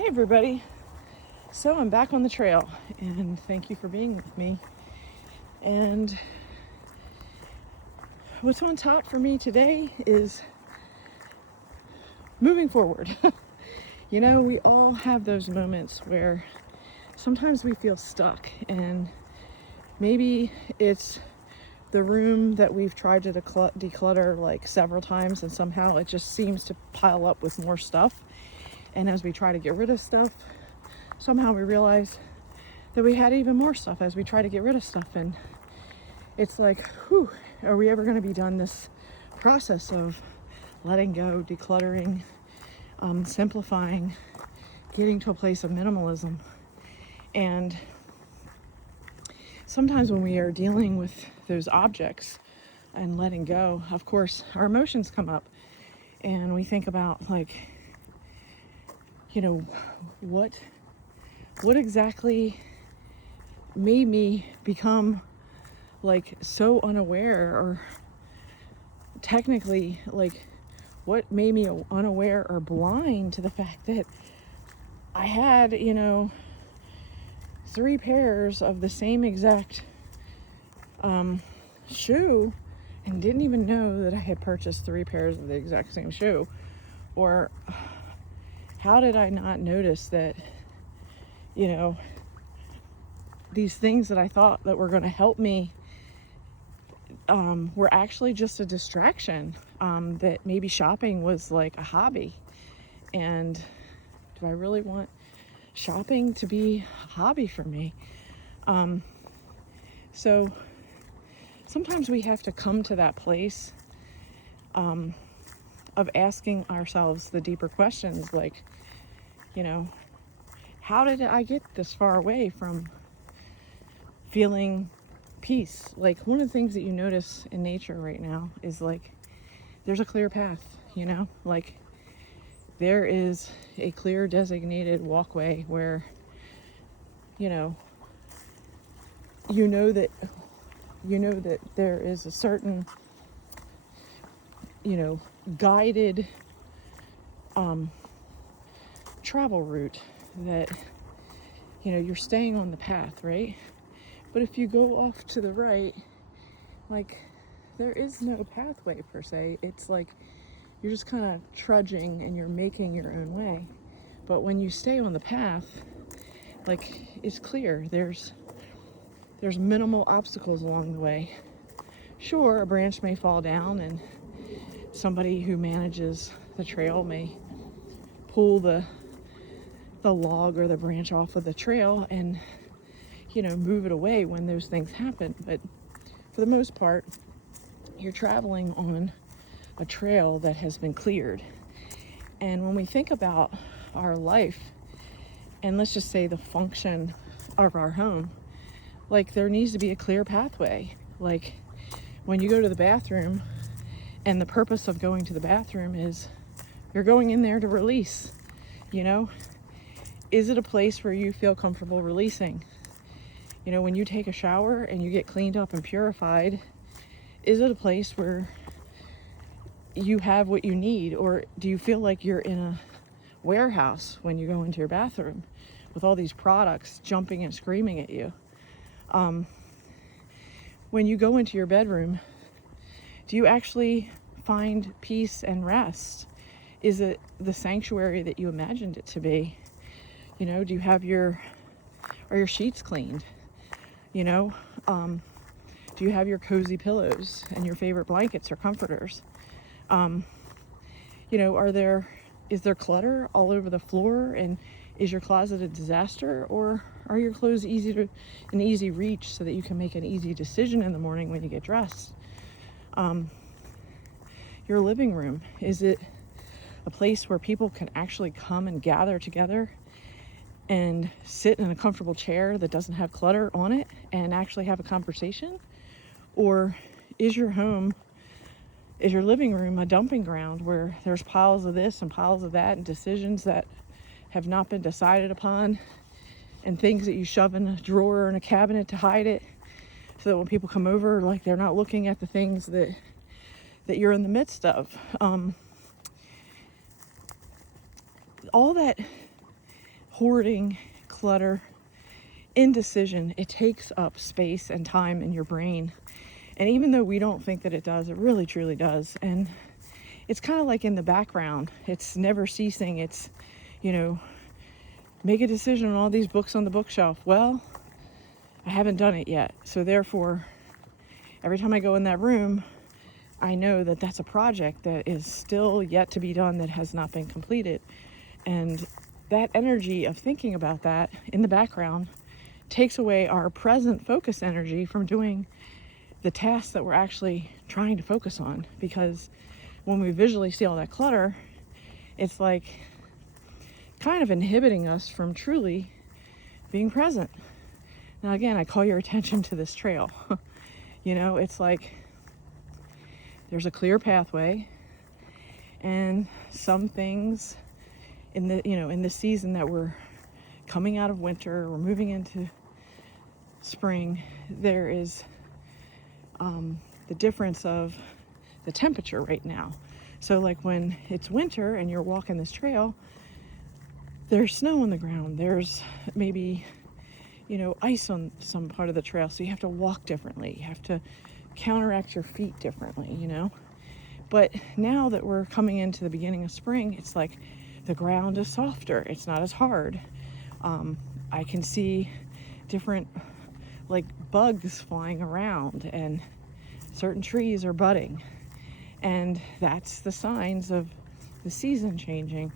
Hey everybody, so I'm back on the trail and thank you for being with me. And what's on top for me today is moving forward. You know, we all have those moments where sometimes we feel stuck, and maybe it's the room that we've tried to declutter like several times, and somehow it just seems to pile up with more stuff. And as we try to get rid of stuff, somehow we realize that we had even more stuff as we try to get rid of stuff. And it's like, whew, are we ever going to be done this process of letting go, decluttering, simplifying, getting to a place of minimalism? And sometimes when we are dealing with those objects and letting go, of course, our emotions come up and we think about, like, you know, what exactly made me become like so unaware, or technically, like, what made me unaware or blind to the fact that I had, 3 pairs of the same exact shoe and didn't even know that I had purchased 3 pairs of the exact same shoe. Or how did I not notice that, these things that I thought that were going to help me were actually just a distraction, that maybe shopping was like a hobby. And do I really want shopping to be a hobby for me? So sometimes we have to come to that place of asking ourselves the deeper questions, like, how did I get this far away from feeling peace? Like, one of the things that you notice in nature right now is, like, there's a clear path, like there is a clear designated walkway where you know that there is a certain guided travel route, that you're staying on the path, right? But if you go off to the right, like, there is no pathway per se. It's like you're just kind of trudging and you're making your own way. But when you stay on the path, like, it's clear. There's minimal obstacles along the way. Sure, a branch may fall down and somebody who manages the trail may pull the log or the branch off of the trail and move it away when those things happen. But for the most part, you're traveling on a trail that has been cleared. And when we think about our life, and let's just say the function of our home, like, there needs to be a clear pathway. Like, when you go to the bathroom, and the purpose of going to the bathroom is you're going in there to release, is it a place where you feel comfortable releasing? When you take a shower and you get cleaned up and purified, is it a place where you have what you need? Or do you feel like you're in a warehouse when you go into your bathroom with all these products jumping and screaming at you? When you go into your bedroom, do you actually find peace and rest? Is it the sanctuary that you imagined it to be? Do you have your sheets cleaned? Do you have your cozy pillows and your favorite blankets or comforters? Is there clutter all over the floor, and is your closet a disaster? Or are your clothes an easy reach so that you can make an easy decision in the morning when you get dressed? Your living room, is it a place where people can actually come and gather together and sit in a comfortable chair that doesn't have clutter on it and actually have a conversation? Or is your living room a dumping ground where there's piles of this and piles of that, and decisions that have not been decided upon, and things that you shove in a drawer or in a cabinet to hide it, so that when people come over, like, they're not looking at the things that you're in the midst of? All that hoarding, clutter, indecision, it takes up space and time in your brain. And even though we don't think that it does, it really truly does. And it's kind of like in the background. It's never ceasing. It's, you know, make a decision on all these books on the bookshelf. Well, I haven't done it yet. So therefore, every time I go in that room, I know that that's a project that is still yet to be done, that has not been completed. And that energy of thinking about that in the background takes away our present focus energy from doing the tasks that we're actually trying to focus on. Because when we visually see all that clutter, it's like kind of inhibiting us from truly being present. Now again, I call your attention to this trail. You know, it's like there's a clear pathway, and some things in the, you know, in the season that we're coming out of winter, we're moving into spring, there is the difference of the temperature right now. So like when it's winter and you're walking this trail, there's snow on the ground, there's maybe, you know, ice on some part of the trail, so you have to walk differently, you have to counteract your feet differently, you know. But now that we're coming into the beginning of spring, it's like the ground is softer, it's not as hard. I can see different like bugs flying around, and certain trees are budding, and that's the signs of the season changing.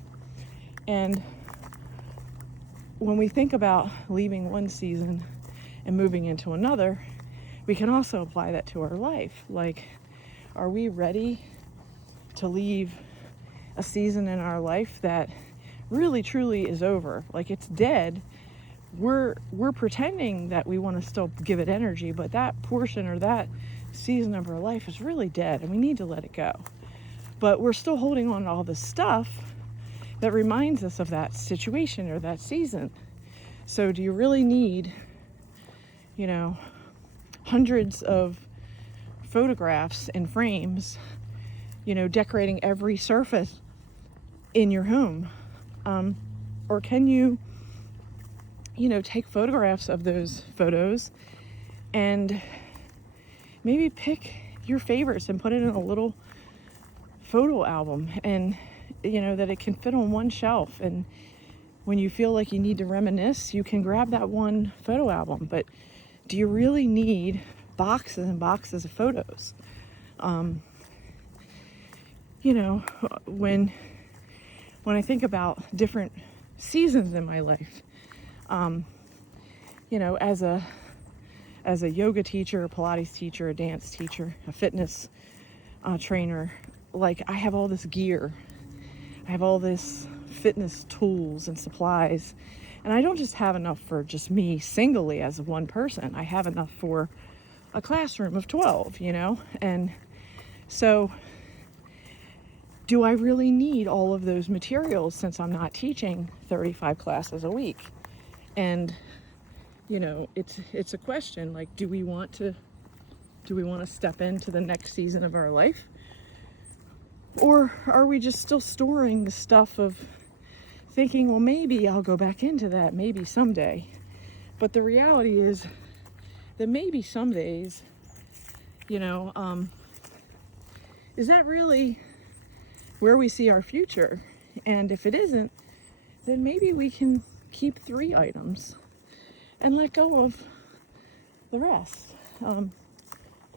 And when we think about leaving one season and moving into another, we can also apply that to our life. Like, are we ready to leave a season in our life that really truly is over? Like, it's dead. We're pretending that we want to still give it energy, but that portion or that season of our life is really dead, and we need to let it go. But we're still holding on to all this stuff that reminds us of that situation or that season. So do you really need, you know, hundreds of photographs and frames, you know, decorating every surface in your home? Or can you, you know, take photographs of those photos and maybe pick your favorites and put it in a little photo album, and, you know, that it can fit on one shelf. And when you feel like you need to reminisce, you can grab that one photo album. But do you really need boxes and boxes of photos? You know, when I think about different seasons in my life, you know, as a yoga teacher, a Pilates teacher, a dance teacher, a fitness trainer, like, I have all this gear, I have all this fitness tools and supplies, and I don't just have enough for just me singly as one person. I have enough for a classroom of 12, you know. And so do I really need all of those materials, since I'm not teaching 35 classes a week? And, you know, it's a question, like, do we want to step into the next season of our life? Or are we just still storing the stuff of thinking, well, maybe I'll go back into that, maybe someday? But the reality is that maybe some days, you know, is that really where we see our future? And if it isn't, then maybe we can keep 3 items and let go of the rest.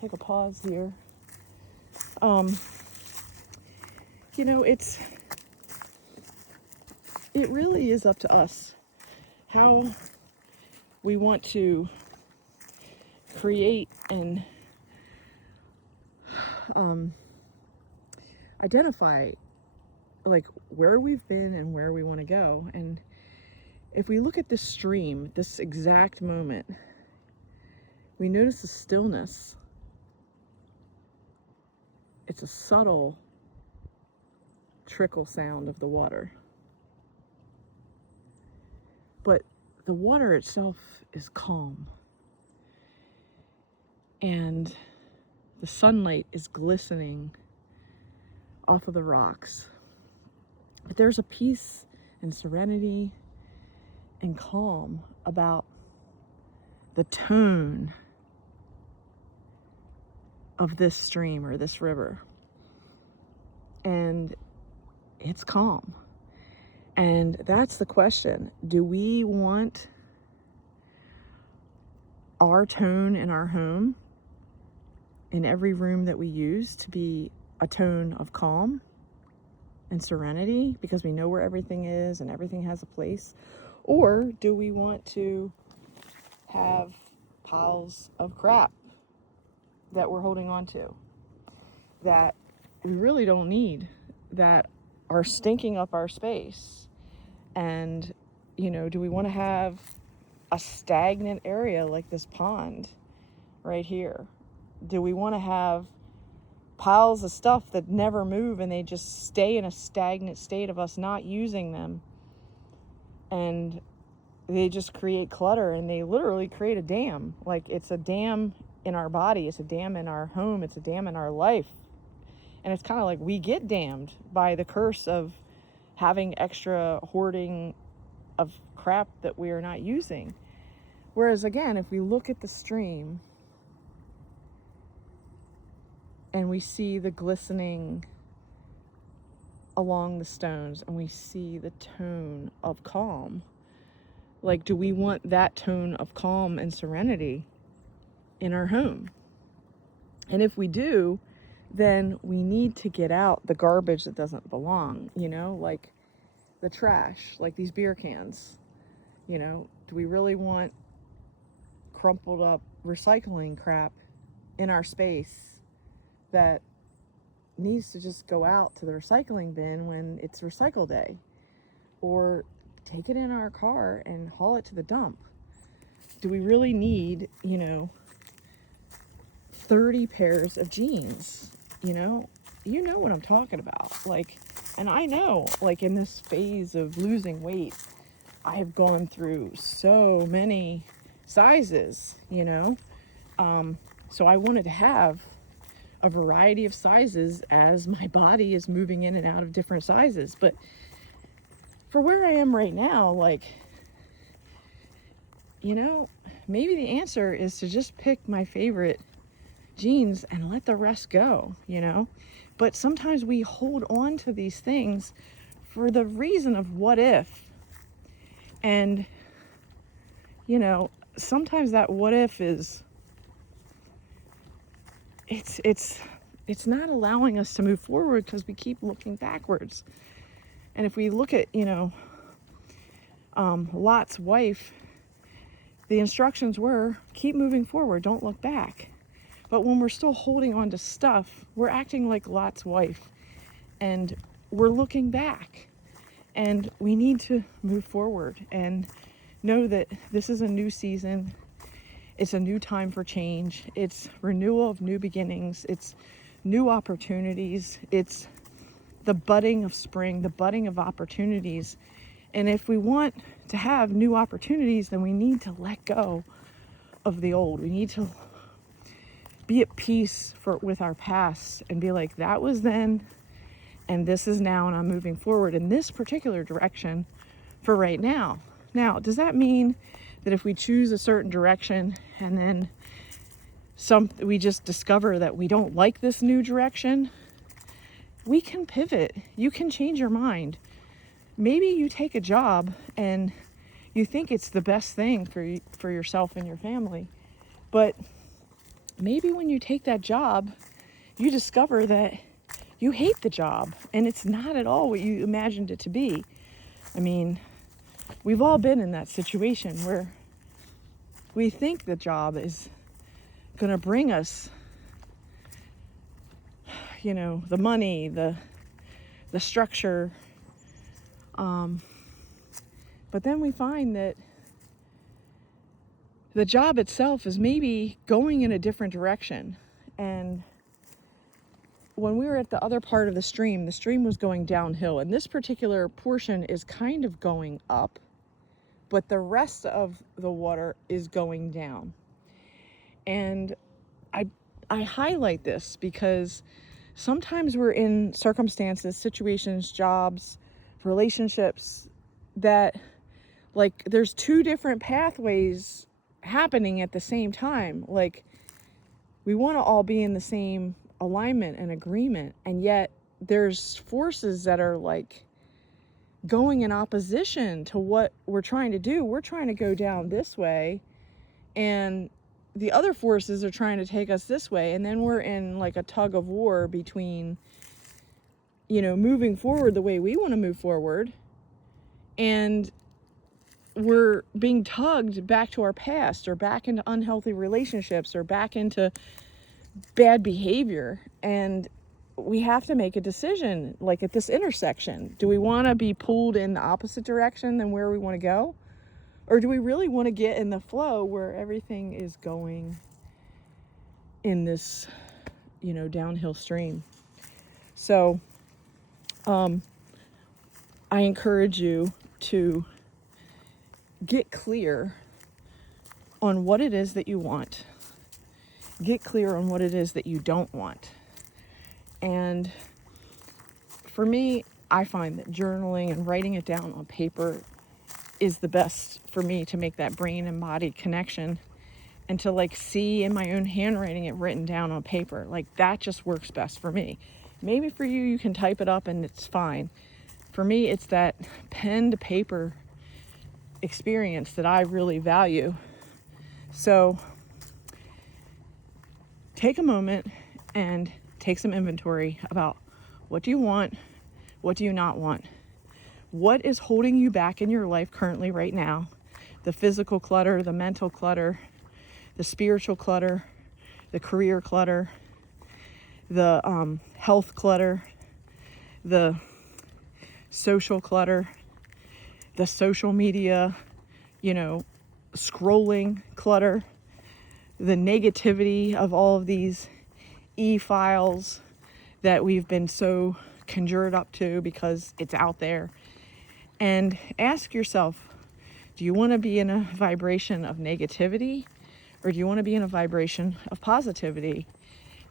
Take a pause here. You know, it really is up to us how we want to create and identify, like, where we've been and where we want to go. And if we look at this stream, this exact moment, we notice the stillness. It's a subtle trickle sound of the water, but the water itself is calm, and the sunlight is glistening off of the rocks. But there's a peace and serenity and calm about the tone of this stream or this river. And it's calm. And that's the question. Do we want our tone in our home, in every room that we use, to be a tone of calm and serenity because we know where everything is and everything has a place? Or do we want to have piles of crap that we're holding on to that we really don't need, that are stinking up our space? And, you know, do we want to have a stagnant area like this pond right here? Do we want to have piles of stuff that never move and they just stay in a stagnant state of us not using them, and they just create clutter, and they literally create a dam? Like, it's a dam in our body, it's a dam in our home, it's a dam in our life. And it's kind of like we get damned by the curse of having extra hoarding of crap that we are not using. Whereas again, if we look at the stream and we see the glistening along the stones and we see the tone of calm, like, do we want that tone of calm and serenity in our home? And if we do, then we need to get out the garbage that doesn't belong, you know, like the trash, like these beer cans. You know, do we really want crumpled up recycling crap in our space that needs to just go out to the recycling bin when it's recycle day? Or take it in our car and haul it to the dump? Do we really need, 30 pairs of jeans? You know what I'm talking about. Like, and I know, like, in this phase of losing weight, I have gone through so many sizes, so I wanted to have a variety of sizes as my body is moving in and out of different sizes. But for where I am right now, like, maybe the answer is to just pick my favorite jeans and let the rest go, But sometimes we hold on to these things for the reason of what if. And, sometimes that what if is, it's not allowing us to move forward because we keep looking backwards. And if we look at, Lot's wife, the instructions were keep moving forward, don't look back. But when we're still holding on to stuff, we're acting like Lot's wife and we're looking back. And we need to move forward and know that this is a new season. It's a new time for change. It's renewal of new beginnings. It's new opportunities. It's the budding of spring, the budding of opportunities. And if we want to have new opportunities, then we need to let go of the old. We need to be at peace with our past and be like, that was then and this is now, and I'm moving forward in this particular direction for right now. Now, does that mean that if we choose a certain direction and then we just discover that we don't like this new direction, we can pivot. You can change your mind. Maybe you take a job and you think it's the best thing for yourself and your family, but maybe when you take that job, you discover that you hate the job and it's not at all what you imagined it to be. I mean, we've all been in that situation where we think the job is going to bring us, the money, the structure. But then we find that the job itself is maybe going in a different direction. And when we were at the other part of the stream was going downhill, and this particular portion is kind of going up, but the rest of the water is going down. And I highlight this because sometimes we're in circumstances, situations, jobs, relationships that Like, there's two different pathways happening at the same time. Like, we want to all be in the same alignment and agreement, and yet there's forces that are like going in opposition to what we're trying to do. We're trying to go down this way, and the other forces are trying to take us this way, and then we're in like a tug of war between, you know, moving forward the way we want to move forward, and we're being tugged back to our past, or back into unhealthy relationships, or back into bad behavior. And we have to make a decision, like at this intersection. Do we want to be pulled in the opposite direction than where we want to go? Or do we really want to get in the flow where everything is going in this, you know, downhill stream? So, I encourage you to get clear on what it is that you want. Get clear on what it is that you don't want. And for me, I find that journaling and writing it down on paper is the best for me to make that brain and body connection, and to like see in my own handwriting it written down on paper. Like, that just works best for me. Maybe for you, you can type it up and it's fine. For me, it's that pen to paper experience that I really value. So take a moment and take some inventory about, what do you want? What do you not want? What is holding you back in your life currently right now? The physical clutter, the mental clutter, the spiritual clutter, the career clutter, the health clutter, the social clutter, the social media, you know, scrolling clutter, the negativity of all of these e-files that we've been so conjured up to because it's out there. And ask yourself, do you want to be in a vibration of negativity, or do you want to be in a vibration of positivity?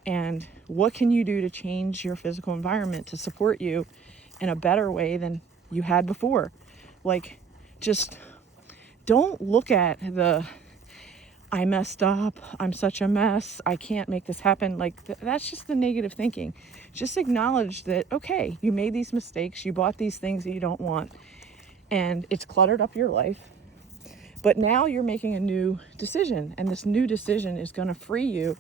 And what can you do to change your physical environment to support you in a better way than you had before? Like, just don't look at the, I messed up, I'm such a mess, I can't make this happen. Like, that's just the negative thinking. Just acknowledge that, okay, you made these mistakes, you bought these things that you don't want, and it's cluttered up your life. But now you're making a new decision, and this new decision is going to free you,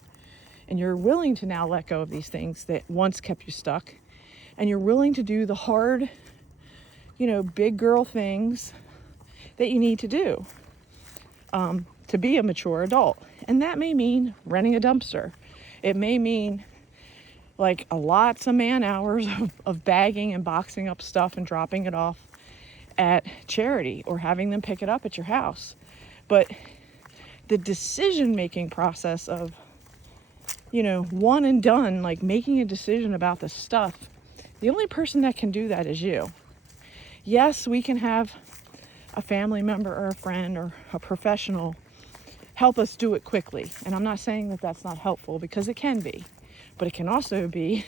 and you're willing to now let go of these things that once kept you stuck, and you're willing to do the hard, you know, big girl things that you need to do to be a mature adult. And that may mean renting a dumpster. It may mean like lots of man hours of bagging and boxing up stuff and dropping it off at charity, or having them pick it up at your house. But the decision-making process of, you know, one and done, like making a decision about the stuff, the only person that can do that is you. Yes, we can have a family member or a friend or a professional help us do it quickly. And I'm not saying that that's not helpful, because it can be. But it can also be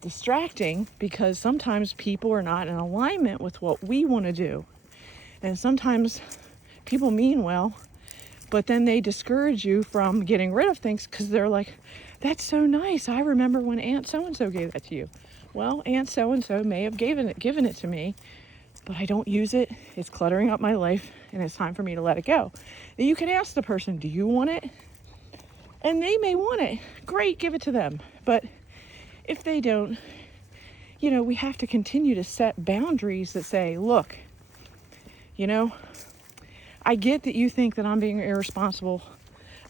distracting, because sometimes people are not in alignment with what we want to do. And sometimes people mean well, but then they discourage you from getting rid of things because they're like, that's so nice, I remember when Aunt so-and-so gave that to you. Well, Aunt so-and-so may have given it to me, but I don't use it. It's cluttering up my life, and it's time for me to let it go. And you can ask the person, do you want it? And they may want it. Great, give it to them. But if they don't, you know, we have to continue to set boundaries that say, look, you know, I get that you think that I'm being irresponsible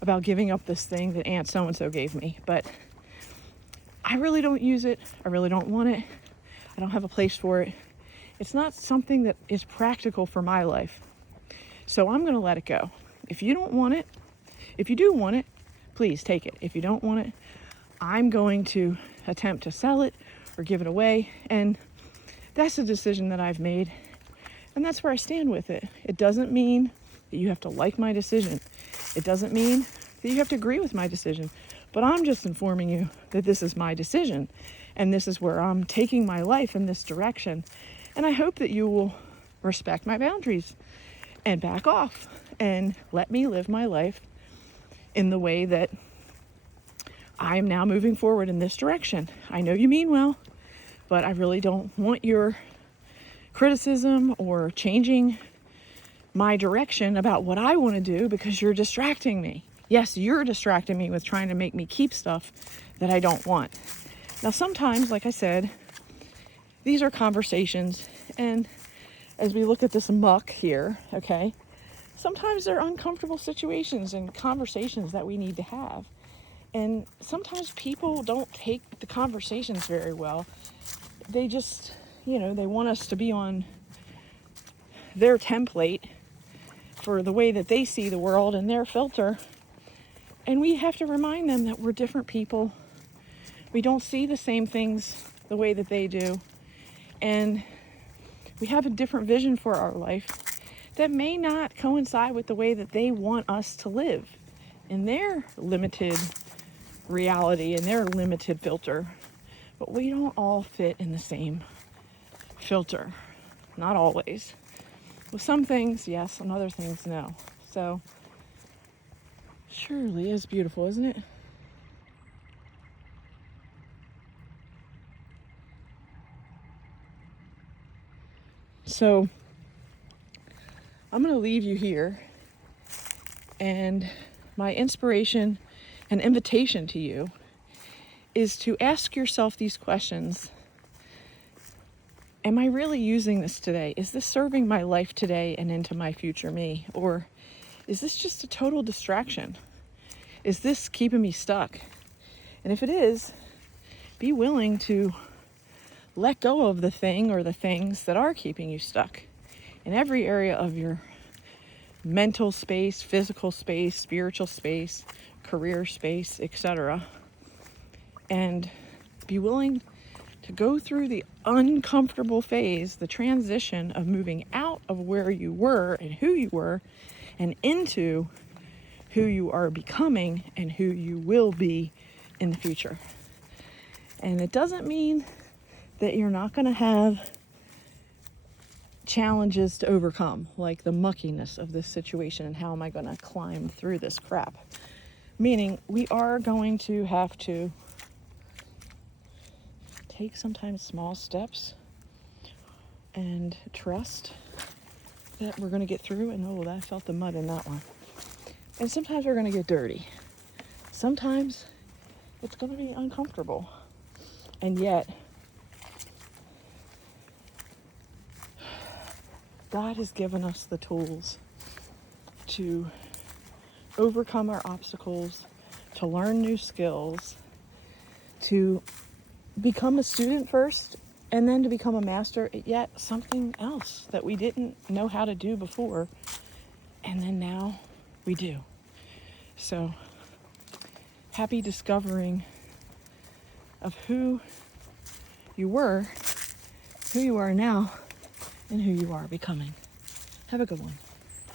about giving up this thing that Aunt so-and-so gave me, but I really don't use it. I really don't want it. I don't have a place for it. It's not something that is practical for my life. So I'm going to let it go. If you don't want it, if you do want it, please take it. If you don't want it, I'm going to attempt to sell it or give it away. And that's a decision that I've made. And that's where I stand with it. It doesn't mean that you have to like my decision. It doesn't mean that you have to agree with my decision. But I'm just informing you that this is my decision. And this is where I'm taking my life in this direction. And I hope that you will respect my boundaries. and back off and let me live my life in the way that I am now moving forward in this direction. I know you mean well, but I really don't want your criticism or changing my direction about what I want to do because you're distracting me. Yes, you're distracting me with trying to make me keep stuff that I don't want. Now, sometimes, like I said, these are conversations, and as we look at this muck here, okay, sometimes they're uncomfortable situations and conversations that we need to have. And sometimes people don't take the conversations very well. They just, they want us to be on their template for the way that they see the world and their filter. And we have to remind them that we're different people. We don't see the same things the way that they do. And we have a different vision for our life that may not coincide with the way that they want us to live in their limited reality and their limited filter. But we don't all fit in the same filter. Not always. With some things, yes, and other things, no. So, surely is beautiful, isn't it? So, I'm going to leave you here, and my inspiration and invitation to you is to ask yourself these questions. Am I really using this today? Is this serving my life today and into my future me? Or is this just a total distraction? Is this keeping me stuck? And if it is, be willing to let go of the thing or the things that are keeping you stuck in every area of your mental space, physical space, spiritual space, career space, etc. And be willing to go through the uncomfortable phase, the transition of moving out of where you were and who you were and into who you are becoming and who you will be in the future. And it doesn't mean that you're not going to have challenges to overcome, like the muckiness of this situation and how am I going to climb through this crap. Meaning we are going to have to take sometimes small steps and trust that we're going to get through. And I felt the mud in that one. And sometimes we're going to get dirty. Sometimes it's going to be uncomfortable. And yet, God has given us the tools to overcome our obstacles, to learn new skills, to become a student first, and then to become a master at yet something else that we didn't know how to do before, and then now we do. So, happy discovering of who you were, who you are now, and who you are becoming. Have a good one.